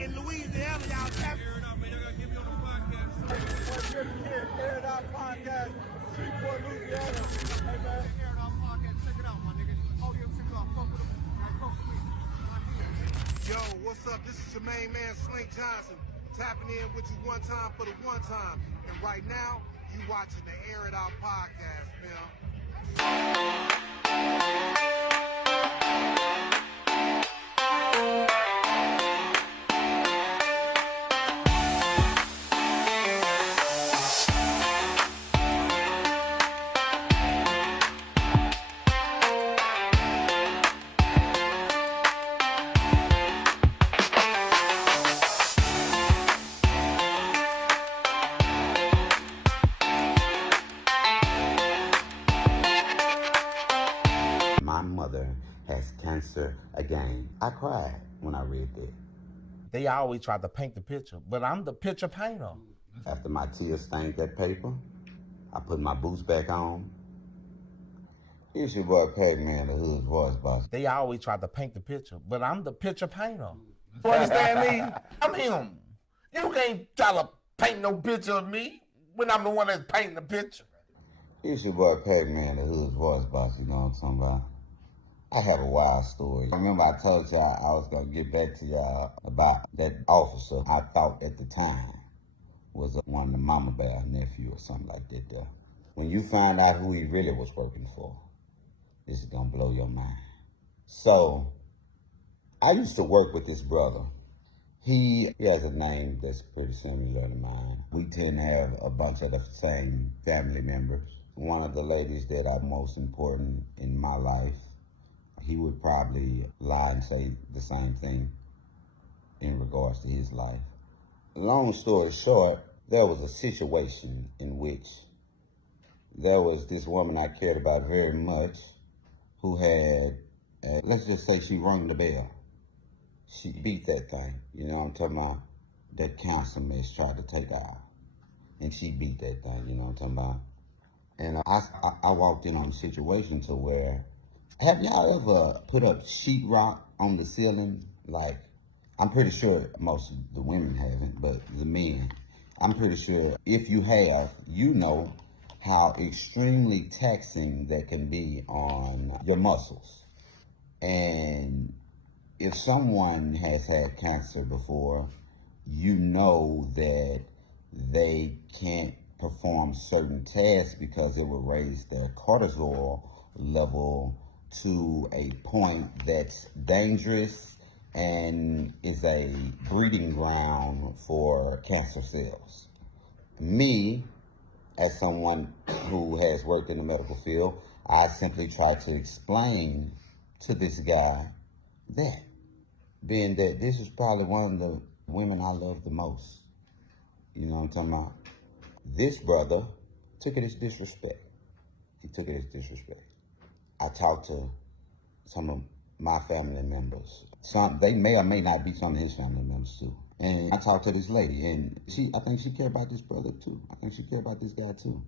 in Louisiana, y'all tap. Air it out, man. Y'all gotta get me on the podcast. Air it out podcast, Shreveport, Louisiana. Hey, man. Air it out podcast. Check it out, my nigga. Oh, yeah, check it out. Fuck with him. Fuck with me. Yo, what's up? This is your main man, Slink Johnson, tapping in with you one time for the one time. And right now, you watching the Air It Out podcast, man. My mother has cancer again. I cried when I read that. They always try to paint the picture, but I'm the picture painter. After my tears stained that paper, I put my boots back on. Here's your boy Pac Man, the hood voice boss. They always try to paint the picture, but I'm the picture painter. You understand me? I'm him. You can't try to paint no picture of me when I'm the one that's painting the picture. Here's your boy Pac Man, the hood voice boss, you know what I'm talking about? I have a wild story. Remember I told y'all I was gonna get back to y'all about that officer I thought at the time was one of the Mama Bear nephew or something like that there. When you find out who he really was working for, this is gonna blow your mind. So, I used to work with this brother. He has a name that's pretty similar to mine. We tend to have a bunch of the same family members. One of the ladies that are most important in my life, he would probably lie and say the same thing in regards to his life. Long story short, there was a situation in which there was this woman I cared about very much who had, let's just say she rung the bell. She beat that thing, you know what I'm talking about? That cancer mess tried to take her out. And she beat that thing, you know what I'm talking about? And I walked in on a situation to where, have y'all ever put up sheetrock on the ceiling? Like, I'm pretty sure most of the women haven't, but the men, I'm pretty sure if you have, you know how extremely taxing that can be on your muscles. And if someone has had cancer before, you know that they can't perform certain tasks because it will raise their cortisol level to a point that's dangerous and is a breeding ground for cancer cells. Me, as someone who has worked in the medical field, I simply try to explain to this guy that, being that this is probably one of the women I love the most. You know what I'm talking about? This brother took it as disrespect. He took it as disrespect. I talked to some of my family members. They may or may not be some of his family members too. And I talked to this lady, and I think she cared about this brother too. I think she cared about this guy too.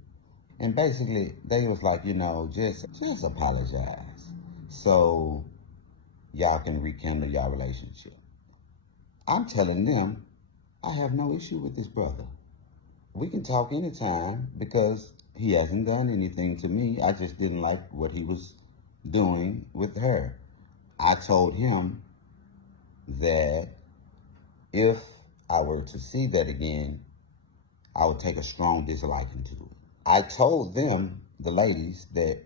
And basically, they was like, you know, just apologize so y'all can rekindle y'all relationship. I'm telling them, I have no issue with this brother. We can talk anytime because he hasn't done anything to me. I just didn't like what he was doing with her. I told him that if I were to see that again, I would take a strong disliking to it. I told them, the ladies, that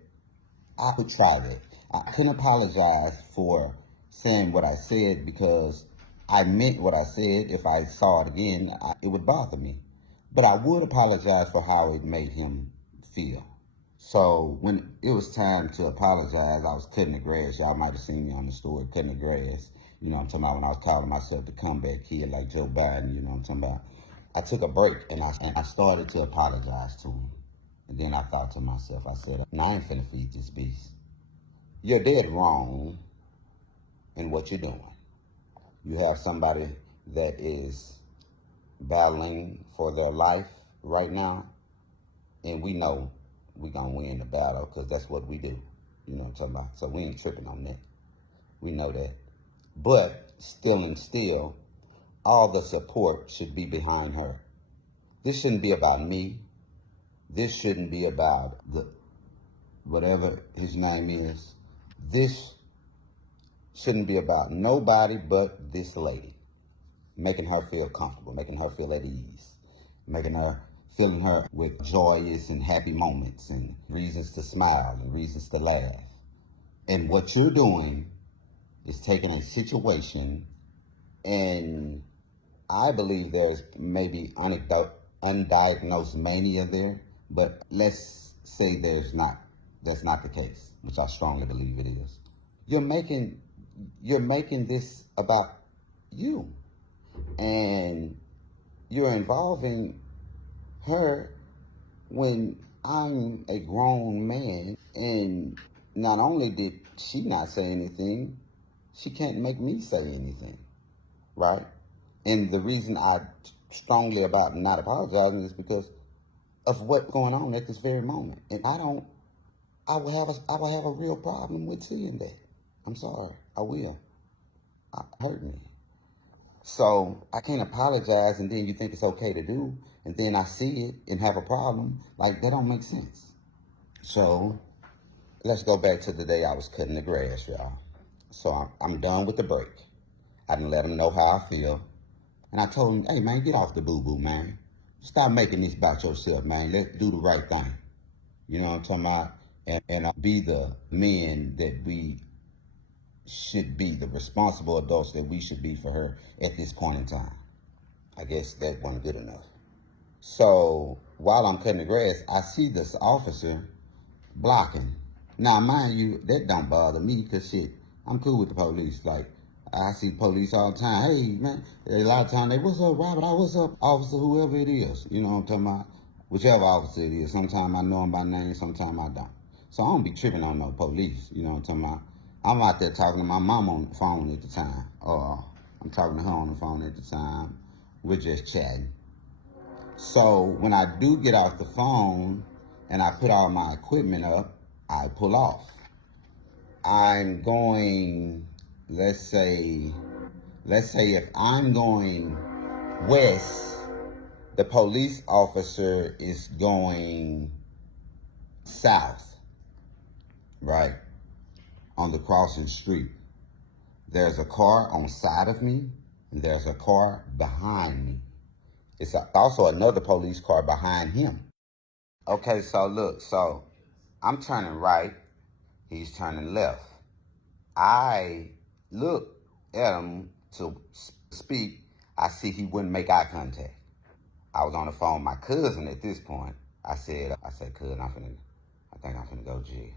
I would try that. I couldn't apologize for saying what I said because I meant what I said. If I saw it again, it would bother me. But I would apologize for how it made him feel. So when it was time to apologize, I was cutting the grass. Y'all might have seen me on the story cutting the grass. You know what I'm talking about? When I was calling myself the comeback kid like Joe Biden, you know what I'm talking about? I took a break and I started to apologize to him. And then I thought to myself, I said, nah, I ain't finna feed this beast. You're dead wrong in what you're doing. You have somebody that is battling for their life right now, and we know we're gonna win the battle because that's what we do. You know what I'm talking about? So we ain't tripping on that. We know that. But still, all the support should be behind her. This shouldn't be about me. This shouldn't be about the whatever his name is. This shouldn't be about nobody but this lady. Making her feel comfortable, making her feel at ease, filling her with joyous and happy moments and reasons to smile and reasons to laugh. And what you're doing is taking a situation, and I believe there's maybe undiagnosed mania there, but let's say that's not the case, which I strongly believe it is. You're making this about you, and you're involving her when I'm a grown man, and not only did she not say anything, she can't make me say anything, right? And the reason I strongly about not apologizing is because of what's going on at this very moment. And I will have a real problem with seeing that. I'm sorry, I will. It hurt me. So I can't apologize and then you think it's okay to do, and then I see it and have a problem. Like, that don't make sense. So let's go back to the day I was cutting the grass, y'all. So I'm done with the break. I didn't let him know how I feel. And I told him, hey, man, get off the boo-boo, man. Stop making this about yourself, man. Let's do the right thing. You know what I'm talking about? And be the men that we should be, the responsible adults that we should be for her at this point in time. I guess that wasn't good enough. So while I'm cutting the grass, I see this officer blocking. Now, mind you, that don't bother me because, shit, I'm cool with the police. Like, I see police all the time. Hey, man, a lot of times they, what's up, Robert? What's up, officer, whoever it is. You know what I'm talking about? Whichever officer it is. Sometimes I know them by name, sometimes I don't. So I don't be tripping on no police. You know what I'm talking about? I'm out there talking to my mom on the phone at the time. I'm talking to her on the phone at the time. We're just chatting. So when I do get off the phone and I put all my equipment up, I pull off. I'm going, let's say if I'm going west, the police officer is going south, right? On the crossing street. There's a car on side of me, and there's a car behind me. It's also another police car behind him. Okay, so look, so I'm turning right, he's turning left. I look at him to speak. I see he wouldn't make eye contact. I was on the phone with my cousin at this point. I said, cousin, I think I'm finna go to jail.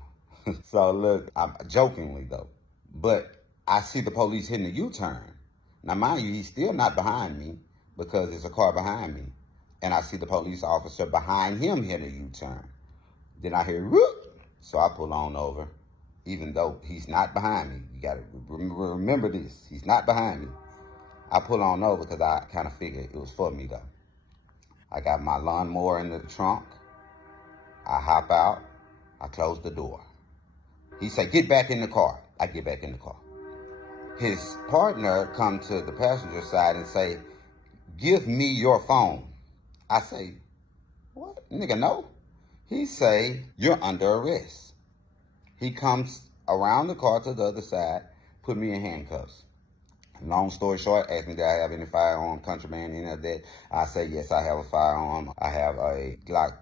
So look, I'm jokingly though, but I see the police hitting a U-turn. Now mind you, he's still not behind me because there's a car behind me. And I see the police officer behind him hit a U-turn. Then I hear, whoop! So I pull on over, even though he's not behind me. You gotta remember this, he's not behind me. I pull on over because I kind of figured it was for me though. I got my lawnmower in the trunk. I hop out, I close the door. He said, get back in the car. I get back in the car. His partner come to the passenger side and say, give me your phone. I say, what? Nigga, no. He say, you're under arrest. He comes around the car to the other side, put me in handcuffs. Long story short, asked me, did I have any firearm, contraband, any of that? I say, yes, I have a firearm. I have a Glock,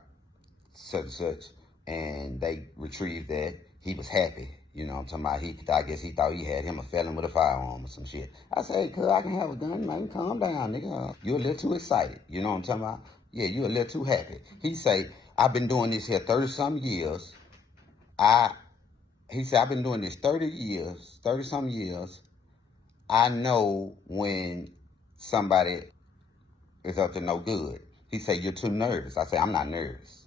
such and such. And they retrieved that. He was happy. You know what I'm talking about? I guess he thought he had him a felon with a firearm or some shit. I say, hey, cuz, I can have a gun, man. Calm down, nigga. You're a little too excited. You know what I'm talking about? Yeah, you're a little too happy. He say, I've been doing this here 30-some years. He said, I've been doing this 30-some years. I know when somebody is up to no good. He said, you're too nervous. I said, I'm not nervous.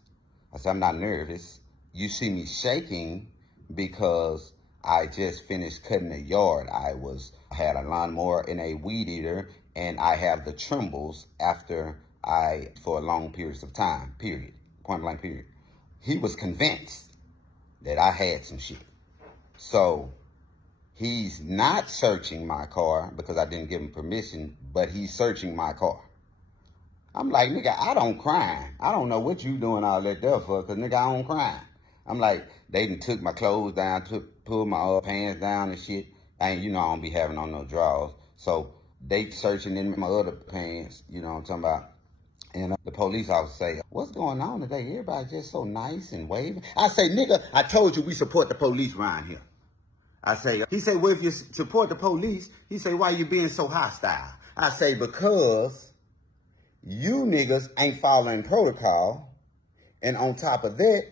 I said, I'm not nervous. You see me shaking because I just finished cutting the yard. I had a lawnmower and a weed eater, and I have the trembles for long periods of time, period, point blank period. He was convinced that I had some shit. So He's not searching my car because I didn't give him permission, but he's searching my car. I'm like, nigga, I don't crime. I don't know what you doing all that there for, because nigga, I don't crime. I'm like, they done took my clothes down, pulled my pants down and shit. I don't be having on no drawers. So they searching in my other pants, you know what I'm talking about? And the police officer say, what's going on today? Everybody just so nice and waving. I say, nigga, I told you we support the police around here. He say, well, if you support the police, he say, why you being so hostile? I say, because you niggas ain't following protocol. And on top of that,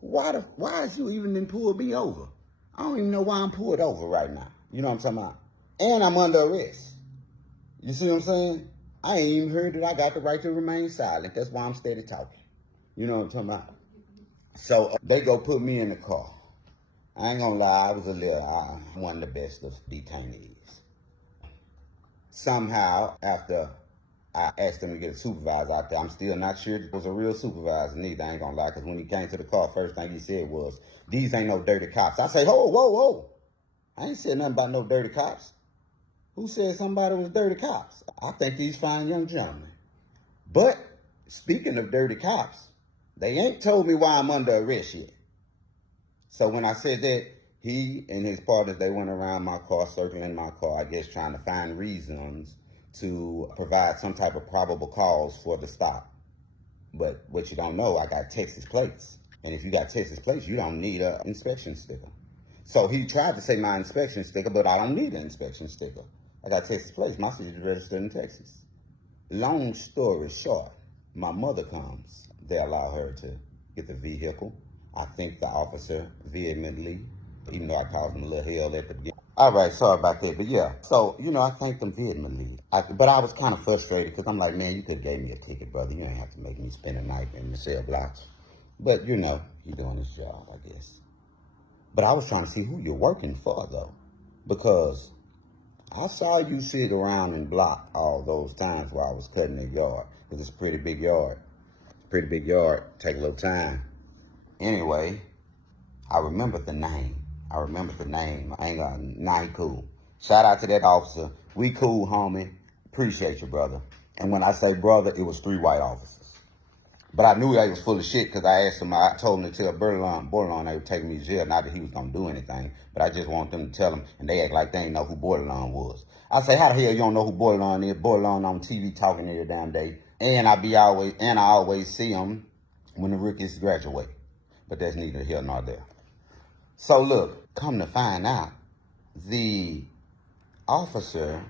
why is you even in pull me over? I don't even know why I'm pulled over right now. You know what I'm talking about? And I'm under arrest. You see what I'm saying? I ain't even heard that I got the right to remain silent. That's why I'm steady talking. You know what I'm talking about? So they go put me in the car. I ain't gonna lie, I was one of the best of detainees. Somehow, after I asked them to get a supervisor out there, I'm still not sure it was a real supervisor neither, I ain't gonna lie, because when he came to the car, first thing he said was, these ain't no dirty cops. I say, whoa. I ain't said nothing about no dirty cops. Who said somebody was dirty cops? I think these fine young gentlemen. But, speaking of dirty cops, they ain't told me why I'm under arrest yet. So when I said that, he and his partners, they went around my car, circling my car, I guess trying to find reasons to provide some type of probable cause for the stop. But what you don't know, I got Texas plates. And if you got Texas plates, you don't need an inspection sticker. So he tried to say my inspection sticker, but I don't need an inspection sticker. I got Texas plates. My city is registered in Texas. Long story short, my mother comes. They allow her to get the vehicle. I think the officer vehemently, even though I called him a little hell at the beginning. All right, sorry about that, but yeah. So, I thanked them vehemently. But I was kind of frustrated because I'm like, man, you could have gave me a ticket, brother. You ain't have to make me spend a night in the cell blocks. But, he doing his job, I guess. But I was trying to see who you're working for, though. Because I saw you sit around and block all those times while I was cutting the yard. Because it's a pretty big yard. Take a little time. Anyway, I remember the name. I ain't got nine cool. Shout out to that officer. We cool, homie. Appreciate you, brother. And when I say brother, it was 3 white officers. But I knew they was full of shit because I told them to tell Bordelon they were taking me to jail. Not that he was going to do anything, but I just want them to tell them, and they act like they ain't know who Bordelon was. I say, how the hell you don't know who Bordelon is? Bordelon on TV talking every damn day. And I always see him when the rookies graduate. But that's neither here nor there. So look, come to find out, the officer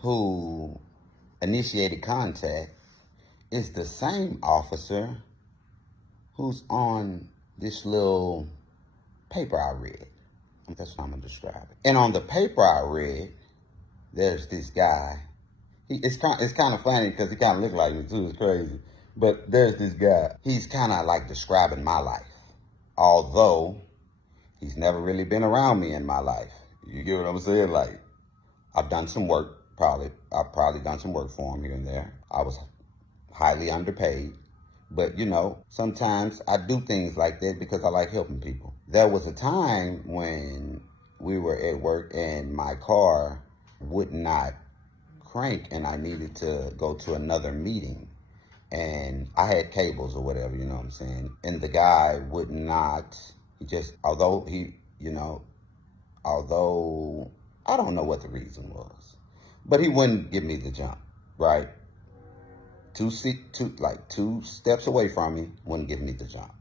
who initiated contact is the same officer who's on this little paper I read. That's what I'm gonna describe it. And on the paper I read, there's this guy. It's kind of funny because he kind of look like me too. It's crazy. But there's this guy. He's kind of like describing my life, although he's never really been around me in my life. You get what I'm saying? Like, I've done some work. I've probably done some work for him here and there. I was highly underpaid. But, sometimes I do things like that because I like helping people. There was a time when we were at work and my car would not crank and I needed to go to another meeting. And I had cables or whatever, you know what I'm saying? And the guy would not, although I don't know what the reason was, but he wouldn't give me the jump, right? Two steps away from me, wouldn't give me the jump.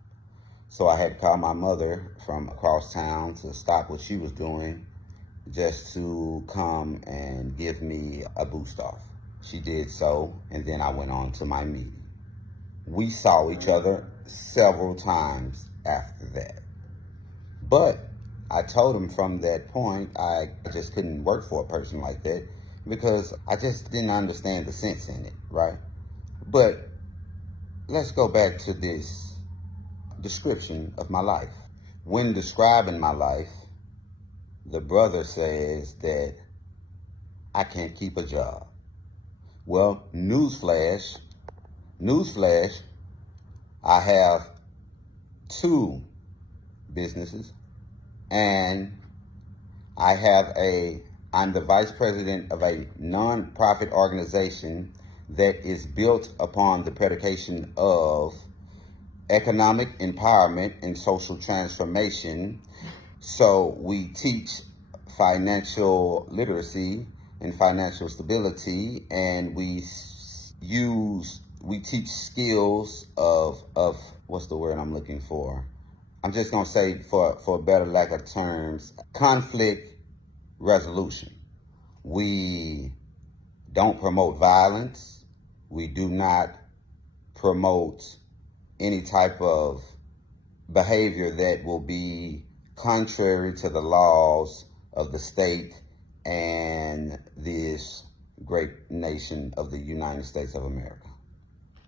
So I had to call my mother from across town to stop what she was doing just to come and give me a boost off. She did so, and then I went on to my meeting. We saw each other several times after that. But I told him from that point, I just couldn't work for a person like that because I just didn't understand the sense in it, right? But let's go back to this description of my life. When describing my life, the brother says that I can't keep a job. Well, newsflash, I have 2 businesses and I'm the vice president of a non-profit organization that is built upon the predication of economic empowerment and social transformation. So we teach financial literacy and financial stability, and we teach skills of what's the word I'm looking for? I'm just gonna say, for better lack of terms, conflict resolution. We don't promote violence. We do not promote any type of behavior that will be contrary to the laws of the state and this great nation of the United States of America.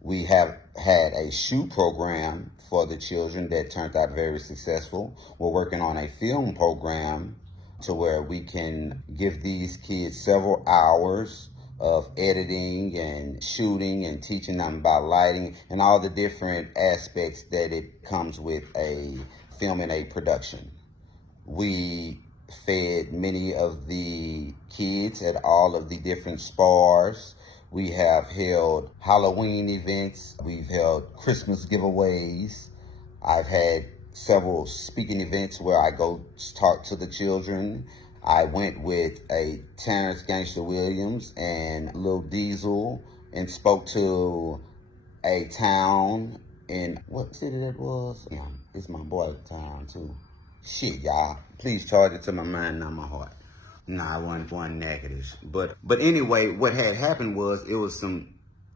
We have had a shoe program for the children that turned out very successful. We're working on a film program to where we can give these kids several hours of editing and shooting and teaching them about lighting and all the different aspects that it comes with a film and a production. We fed many of the kids at all of the different spars. We have held Halloween events. We've held Christmas giveaways. I've had several speaking events where I go talk to the children. I went with a Terrence Gangster Williams and Lil Diesel and spoke to a town in, what city that was? Yeah, it's my boy town too. Shit, y'all. Please charge it to my mind, not my heart. Nah, I wasn't negative. But anyway, what had happened was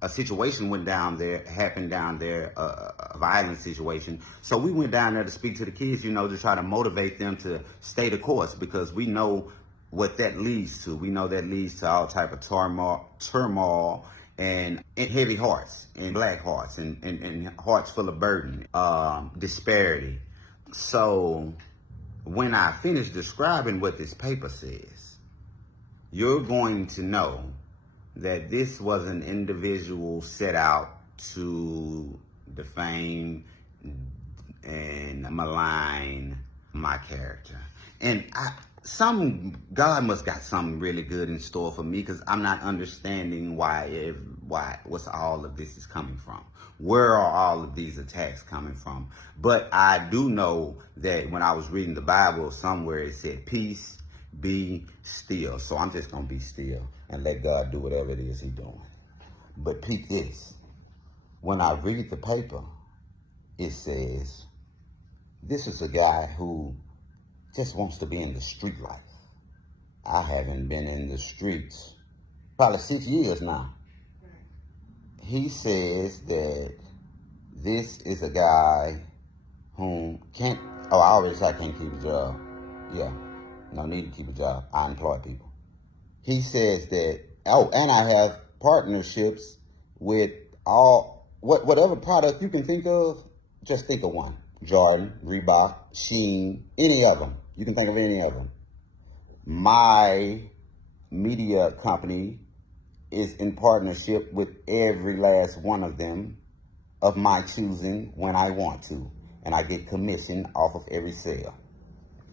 a situation happened down there, a violent situation. So we went down there to speak to the kids, to try to motivate them to stay the course, because we know what that leads to. We know that leads to all type of turmoil and heavy hearts and black hearts and hearts full of burden, disparity. So when I finish describing what this paper says, you're going to know that this was an individual set out to defame and malign my character. And God must got something really good in store for me, because I'm not understanding what's all of this is coming from. Where are all of these attacks coming from? But I do know that when I was reading the Bible, somewhere it said, peace, be still. So I'm just going to be still and let God do whatever it is he's doing. But peep this. When I read the paper, it says, this is a guy who just wants to be in the street life. I haven't been in the streets probably 6 years now. He says that this is a guy who can't keep a job. Yeah, no need to keep a job. I employ people. He says that, and I have partnerships with whatever product you can think of, just think of one. Jordan, Reebok, Sheen, any of them. You can think of any of them. My media company is in partnership with every last one of them of my choosing when I want to. And I get commission off of every sale.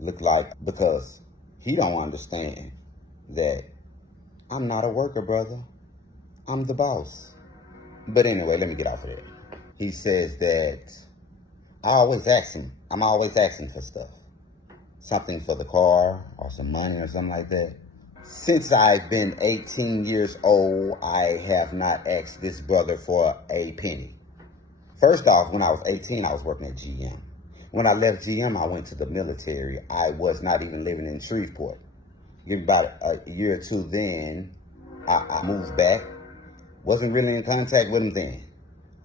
Because he don't understand that I'm not a worker, brother. I'm the boss. But anyway, let me get off of that. He says that I'm always asking for stuff. Something for the car or some money or something like that. Since I've been 18 years old, I have not asked this brother for a penny. First off, when I was 18, I was working at GM. When I left GM, I went to the military. I was not even living in Shreveport. About a year or two then, I moved back. Wasn't really in contact with him then.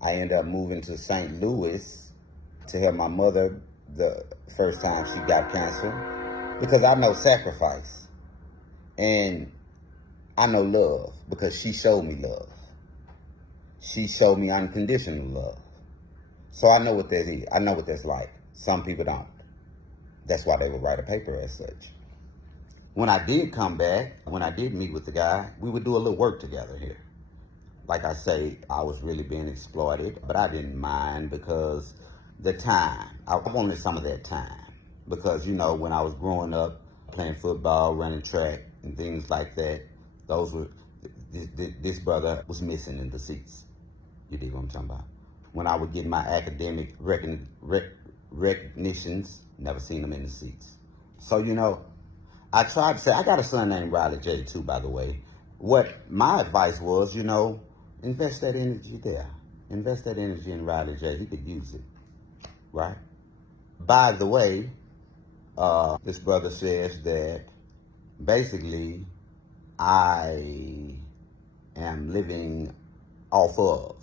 I ended up moving to St. Louis to help my mother the first time she got cancer, because I know sacrifice and I know love, because she showed me love. She showed me unconditional love. So I know what that is. I know what that's like. Some people don't. That's why they would write a paper as such. When I did come back, when I did meet with the guy, we would do a little work together here. Like I say, I was really being exploited, but I didn't mind, because the time, I wanted some of that time. Because, when I was growing up, playing football, running track, and things like that. Those were, this brother was missing in the seats. You dig what I'm talking about? When I would get my academic recognitions, never seen him in the seats. So, you know, I tried to say, I got a son named Riley J too, by the way. What my advice was, you know, invest that energy there. Invest that energy in Riley J. He could use it, right? By the way, this brother says that basically I am living off of.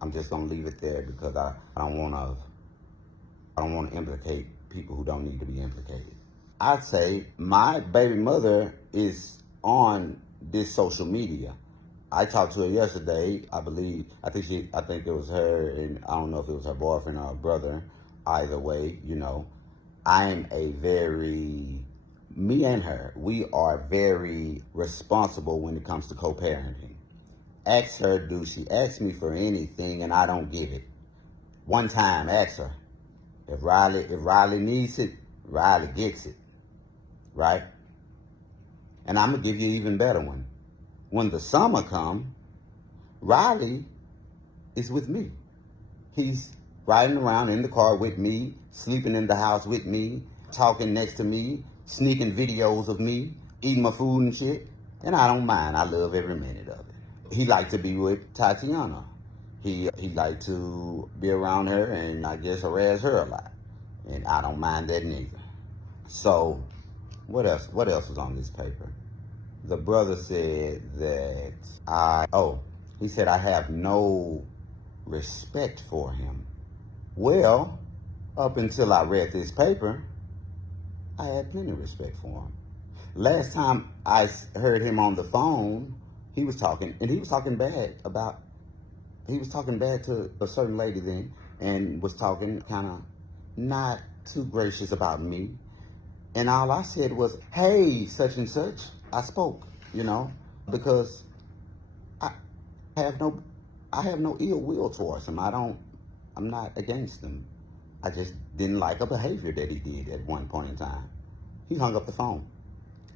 I'm just gonna leave it there because I don't want to implicate people who don't need to be implicated. I'd say my baby mother is on this social media. I talked to her yesterday. I think it was her, and I don't know if it was her boyfriend or her brother. Either way, you know, me and her, we are very responsible when it comes to co-parenting. Ask her, do she ask me for anything and I don't give it? One time, ask her. If Riley needs it, Riley gets it, right? And I'm gonna give you an even better one. When the summer come, Riley is with me. He's riding around in the car with me, sleeping in the house with me, talking next to me, sneaking videos of me, eating my food and shit. And I don't mind. I love every minute of it. He liked to be with Tatiana. He liked to be around her and I guess harass her a lot. And I don't mind that neither. So, what else was on this paper? The brother said that he said I have no respect for him. Well, up until I read this paper, I had plenty of respect for him. Last time I heard him on the phone, he was talking bad to a certain lady then, and was talking kind of not too gracious about me. And all I said was, hey, such and such. I spoke, you know, because I have no ill will towards him. I'm not against him. I just didn't like a behavior that he did at one point in time. He hung up the phone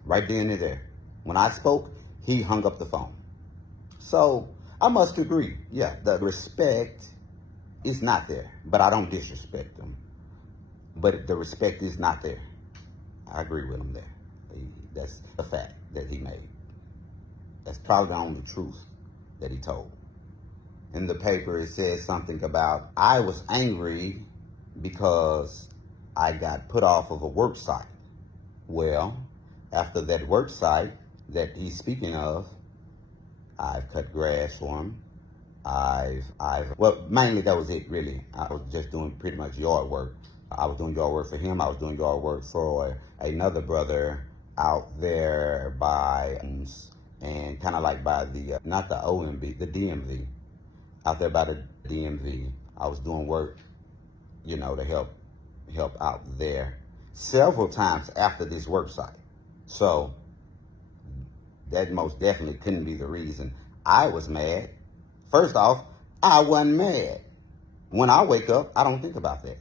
right then and there. When I spoke, he hung up the phone. So I must agree, yeah, the respect is not there, but I don't disrespect him. But the respect is not there. I agree with him there. That's a fact that he made. That's probably the only truth that he told. In the paper, it says something about, I was angry because I got put off of a work site. Well, after that work site that he's speaking of, I've cut grass for him. Well, mainly that was it, really. I was just doing pretty much yard work. I was doing yard work for him. I was doing yard work for another brother out there by, and kind of like by the, not the OMB, the DMV. Out there by the DMV. I was doing work, you know, to help out there several times after this work site. So that most definitely couldn't be the reason I was mad. First off, I wasn't mad. When I wake up, I don't think about that.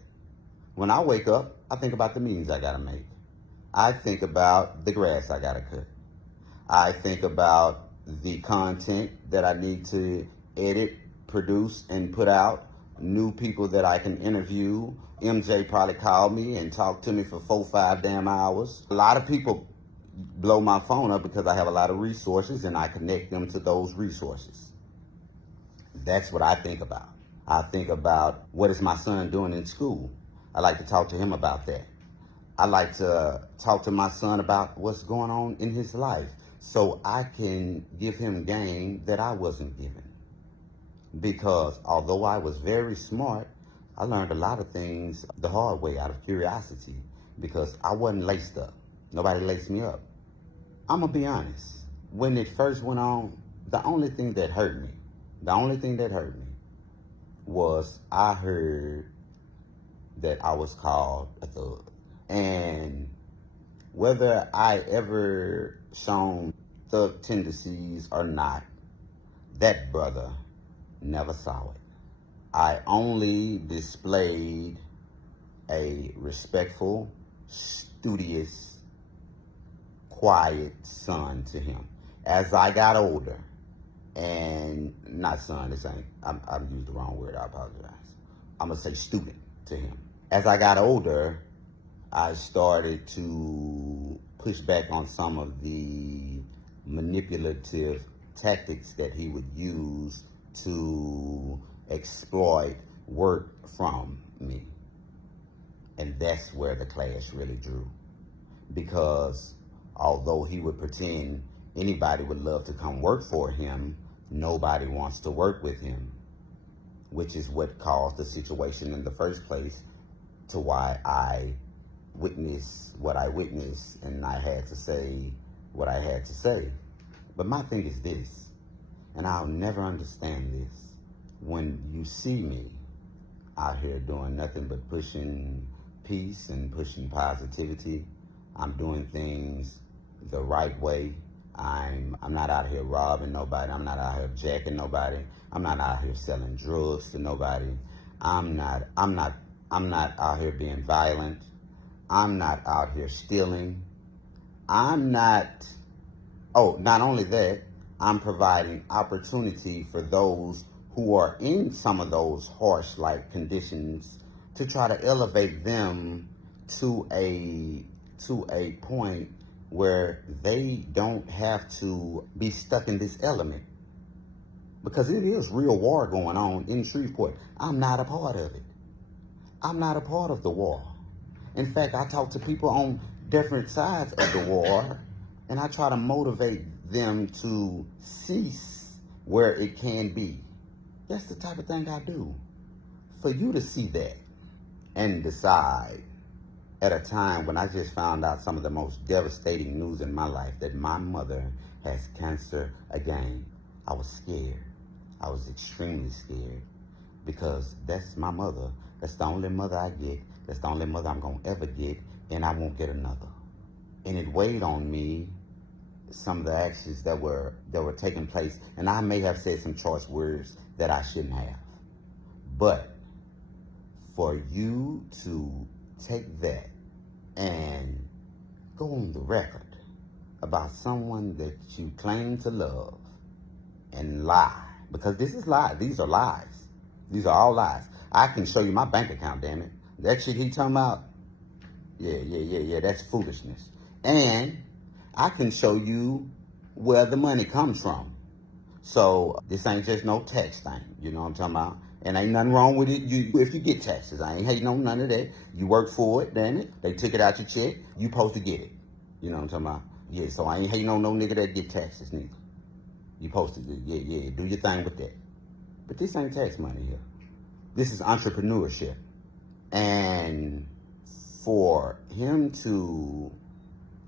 When I wake up, I think about the meetings I gotta make. I think about the grass I gotta cut. I think about the content that I need to edit, produce, and put out. New people that I can interview. MJ probably called me and talked to me for 4-5 damn hours. A lot of people blow my phone up because I have a lot of resources and I connect them to those resources. That's what I think about. I think about, what is my son doing in school? I like to talk to him about that. I like to talk to my son about what's going on in his life so I can give him game that I wasn't given. Because although I was very smart, I learned a lot of things the hard way out of curiosity because I wasn't laced up. Nobody laced me up. I'm gonna be honest. When it first went on, the only thing that hurt me was I heard that I was called a thug. And whether I ever shown thug tendencies or not, that brother never saw it. I only displayed a respectful, studious quiet son to him. As I got older, and not son, this ain't, I'm used the wrong word, I apologize. I'm gonna say student to him. As I got older, I started to push back on some of the manipulative tactics that he would use to exploit work from me. And that's where the clash really drew. Because although he would pretend anybody would love to come work for him, nobody wants to work with him, which is what caused the situation in the first place to why I witnessed what I witnessed and I had to say what I had to say. But my thing is this, and I'll never understand this. When you see me out here doing nothing but pushing peace and pushing positivity, I'm doing things the right way. I'm not out here robbing nobody. I'm not out here jacking nobody. I'm not out here selling drugs to nobody. I'm not out here being violent. I'm not out here stealing. Not only that, I'm providing opportunity for those who are in some of those harsh like conditions to try to elevate them to a point where they don't have to be stuck in this element. Because it is real war going on in Shreveport. I'm not a part of it. I'm not a part of the war. In fact, I talk to people on different sides of the war, and I try to motivate them to cease where it can be. That's the type of thing I do. For you to see that and decide at a time when I just found out some of the most devastating news in my life, that my mother has cancer again, I was scared. I was extremely scared, because that's my mother. That's the only mother I get. That's the only mother I'm gonna ever get, and I won't get another. And it weighed on me, some of the actions that were taking place, and I may have said some choice words that I shouldn't have. But for you to take that and go on the record about someone that you claim to love and lie, because this is lies. These are lies. These are all lies. I can show you my bank account, damn it. That shit he talking about, yeah, that's foolishness. And I can show you where the money comes from. So this ain't just no tax thing, you know what I'm talking about? And ain't nothing wrong with it if you get taxes. I ain't hating on none of that. You work for it, damn it. They took it out your check. You supposed to get it. You know what I'm talking about? Yeah, so I ain't hating on no nigga that get taxes neither. You supposed to do, yeah, do your thing with that. But this ain't tax money here. This is entrepreneurship. And for him to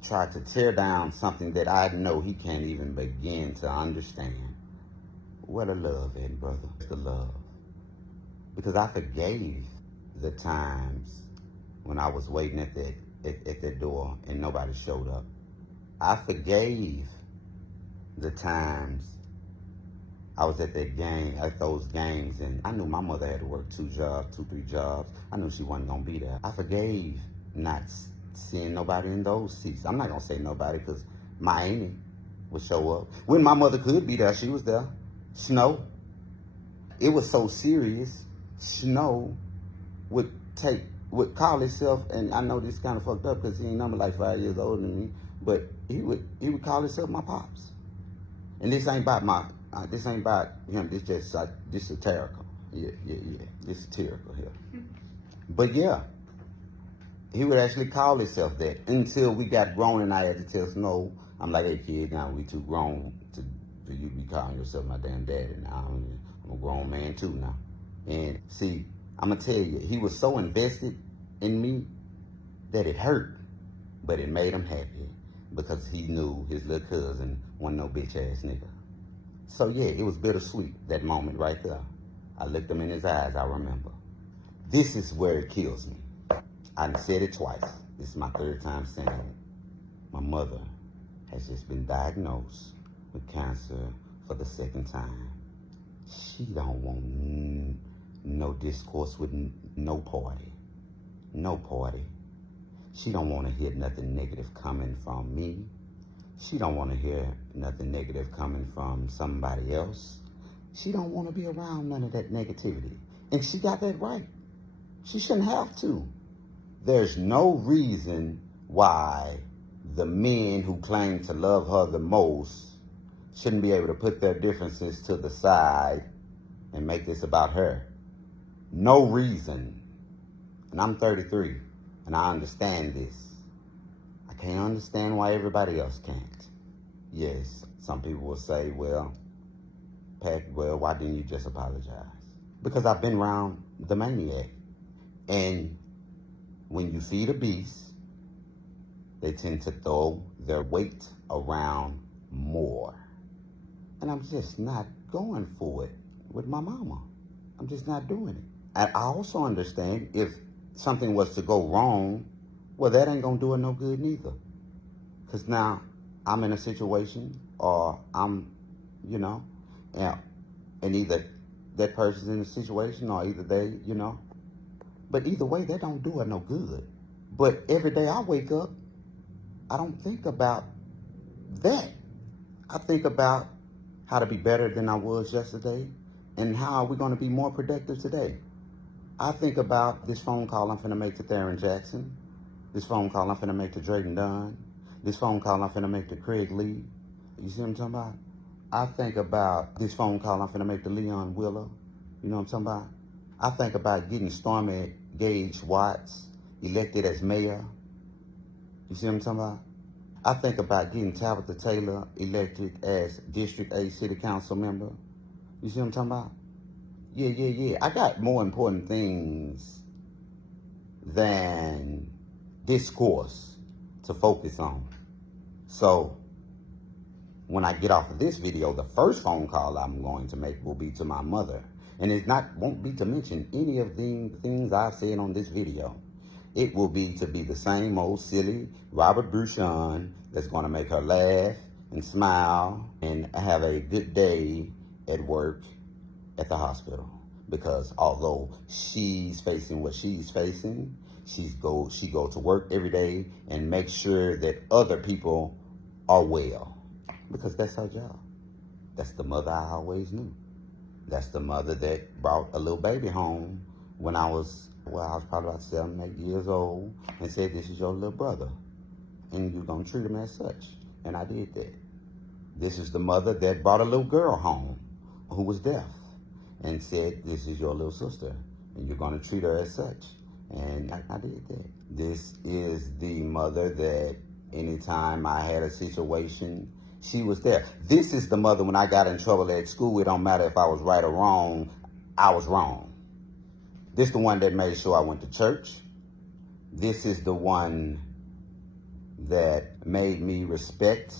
try to tear down something that I know he can't even begin to understand, where the love at, brother? The love. Because I forgave the times when I was waiting at that door and nobody showed up. I forgave the times I was at those games, and I knew my mother had to work 2 jobs, 3 jobs. I knew she wasn't gonna be there. I forgave not seeing nobody in those seats. I'm not gonna say nobody, because my Amy would show up. When my mother could be there, she was there. Snow. It was so serious. Snow would call himself, and I know this kind of fucked up because he ain't number like 5 years older than me, but he would call himself my pops. And this ain't about him. This just this satirical. Yeah. This satirical here. But yeah, he would actually call himself that until we got grown, and I had to tell Snow, I'm like, hey kid, now we too grown for you to be calling yourself my damn daddy now. I'm a grown man too now. And see, I'm gonna tell you, he was so invested in me that it hurt, but it made him happy, because he knew his little cousin wasn't no bitch ass nigga. So yeah, it was bittersweet, that moment right there. I looked him in his eyes, I remember. This is where it kills me. I said it twice. This is my 3rd time saying it. My mother has just been diagnosed with cancer for the 2nd time. She don't want no discourse with no party. No party. She don't want to hear nothing negative coming from me. She don't want to hear nothing negative coming from somebody else. She don't want to be around none of that negativity. And she got that right. She shouldn't have to. There's no reason why the men who claim to love her the most shouldn't be able to put their differences to the side and make this about her. No reason. And I'm 33, and I understand this. I can't understand why everybody else can't. Yes, some people will say, well, Pat, well, why didn't you just apologize? Because I've been around the maniac. And when you feed a beast, they tend to throw their weight around more. And I'm just not going for it with my mama. I'm just not doing it. And I also understand if something was to go wrong, well, that ain't gonna do it no good neither. Because now I'm in a situation, or I'm, and either that person's in a situation, or either they, But either way, that don't do it no good. But every day I wake up, I don't think about that. I think about how to be better than I was yesterday, and how are we going to be more productive today. I think about this phone call I'm finna make to Theron Jackson, this phone call I'm finna make to Drayton Dunn, this phone call I'm finna make to Craig Lee. You see what I'm talking about? I think about this phone call I'm finna make to Leon Willer. You know what I'm talking about? I think about getting Stormy Gage Watts elected as mayor. You see what I'm talking about? I think about getting Tabitha Taylor elected as District 8 City Council member. You see what I'm talking about? Yeah. I got more important things than discourse to focus on. So when I get off of this video, the first phone call I'm going to make will be to my mother. And won't be to mention any of the things I've said on this video. It will be to be the same old silly Robert Bruchun that's going to make her laugh and smile and have a good day at work at the hospital. Because although she's facing what she's facing, she go to work every day and make sure that other people are well. Because that's her job. That's the mother I always knew. That's the mother that brought a little baby home when I was probably about 7, 8 years old, and said, this is your little brother, and you're going to treat him as such. And I did that. This is the mother that brought a little girl home who was deaf, and said, this is your little sister, and you're going to treat her as such. And I did that. This is the mother that anytime I had a situation, she was there. This is the mother when I got in trouble at school. It don't matter if I was right or wrong, I was wrong. This is the one that made sure I went to church. This is the one that made me respect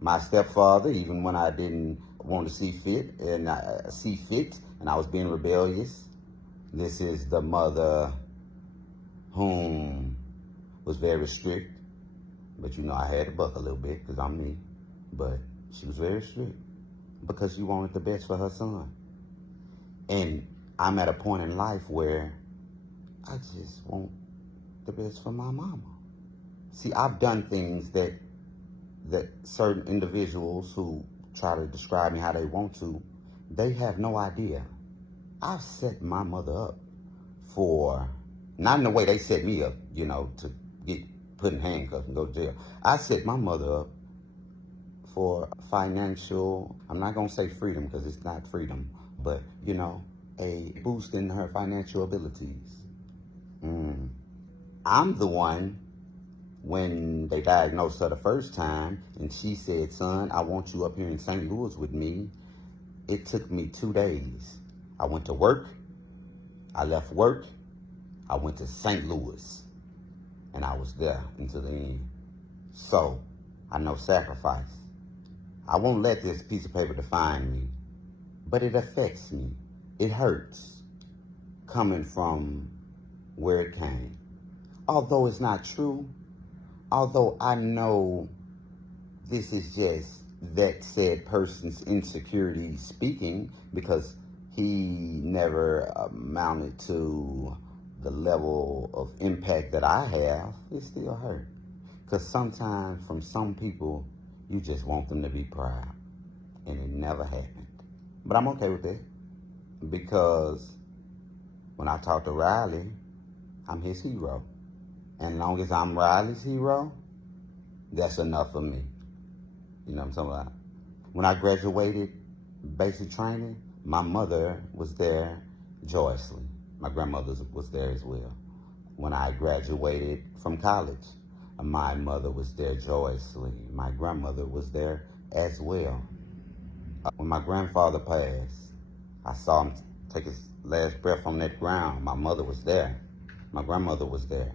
my stepfather, even when I didn't want to see fit, and I was being rebellious. This is the mother whom was very strict, but I had to buck a little bit because I'm me. But she was very strict because she wanted the best for her son. And I'm at a point in life where I just want the best for my mama. See, I've done things that certain individuals who try to describe me how they want to, they have no idea. I've set my mother up for, not in the way they set me up, to get put in handcuffs and go to jail. I set my mother up for financial, I'm not going to say freedom because it's not freedom, but, a boost in her financial abilities. I'm the one, when they diagnosed her the first time, and she said, son, I want you up here in St. Louis with me. It took me 2 days. I went to work, I left work, I went to St. Louis, and I was there until the end. So, I know sacrifice. I won't let this piece of paper define me, but it affects me. It hurts coming from where it came. Although it's not true, although I know this is just that said person's insecurity speaking, because he never amounted to the level of impact that I have, it still hurt. Because sometimes from some people, you just want them to be proud. And it never happened. But I'm okay with that. Because when I talk to Riley, I'm his hero. And as long as I'm Riley's hero, that's enough for me. You know what I'm talking about? When I graduated basic training, my mother was there joyously. My grandmother was there as well. When I graduated from college, my mother was there joyously. My grandmother was there as well. When my grandfather passed, I saw him take his last breath on that ground. My mother was there. My grandmother was there.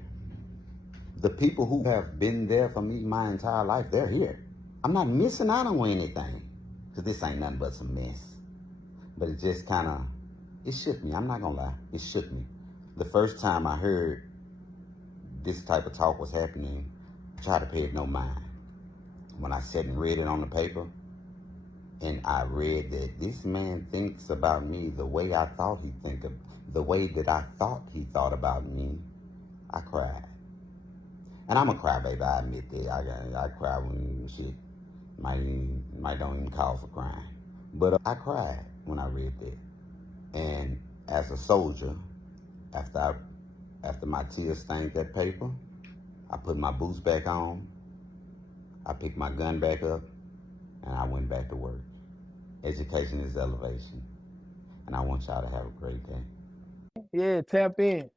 The people who have been there for me my entire life, they're here. I'm not missing out on anything, because this ain't nothing but some mess. But it just kind of, it shook me. I'm not going to lie. It shook me. The first time I heard this type of talk was happening, I tried to pay it no mind. When I sat and read it on the paper, and I read that this man thinks about me the way I thought he'd think of, the way that I thought he thought about me, I cried. And I'm a crybaby, I admit that. I cry when shit might don't even call for crying. But I cried when I read that. And as a soldier, after my tears stained that paper, I put my boots back on, I picked my gun back up, and I went back to work. Education is elevation. And I want y'all to have a great day. Yeah, tap in.